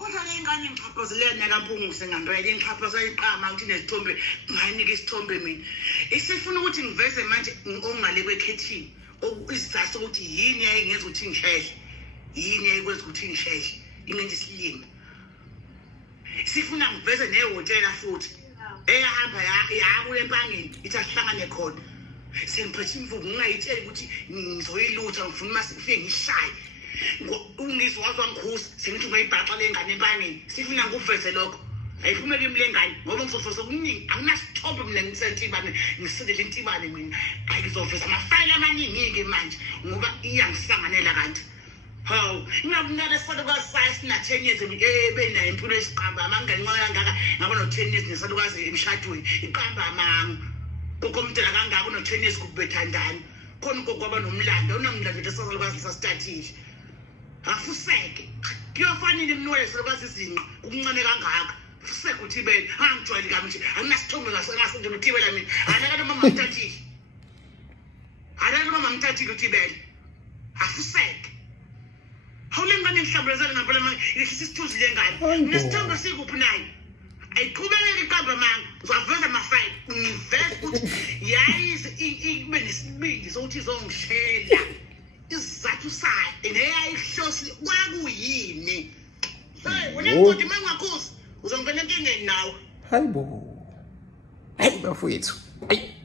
kodwa le ngane ngichaphazelele nakampunguse ngambele ngichaphazela iqama ukuthi nezithombe ngayinika isithombe mina isifuna ukuthi ngiveze manje ongale kwekhethini izizathu ukuthi yini yayingenza ukuthi ngisheshe yini yayikwenza ukuthi ngisheshe ingenza isilimo sifuna ngiveze nehotela futhi ehamba yakule empangeni ithi asihlangane khona sengiphethe imvubu ngingayitsheli ukuthi ngizoyilutha ngifuna masifike ngishaye ungizwazwa ngikhusi sengithi ungayibhaxa le ngane empangeni sifuna nguveze lokho ayiphumele imlengane ngoba ngizofesa okuningi anginasithombe mina ngisentibane ngisidele intibane mina ayizoveza amafayile amaningi-ke manje ngoba iyangisanganela kanti hawu ingabunala esisalukazi sayo sina 10 years ebenayo impilo esiqamba amangani nxa kangaka ngaba no-10 years nesalukazi emshadweni iqamba amangu kokomntela kangaka uno-10 years kubethandani khona kokwaba nomlando unamlando lesalukazi lisasitathile afuseke kuyofanele imnwele salukazi izinqa ukuncane kangaka fuseke ukuthi bena angijwayeli kami nje anginasithombe ngasenje ngitibela mina alaka noma mamtatile alaka noma mamtatile ukuthi bena afuseke hawule ngane ngihlambulezele ngempela manje ilehlisa isithunzi lengane nesithombe sikuphi nayo ayiqhubekeke iqamba manga ngizaveza amafayile ngiveze ukuthi yayize ibe nesibindi sokuthi izongishela isizathu sayo neyayihlosi kwakuyini hey wena ngodi mangakhosi uzongena enkingeni nawe hayibo hayi bafowethu hayi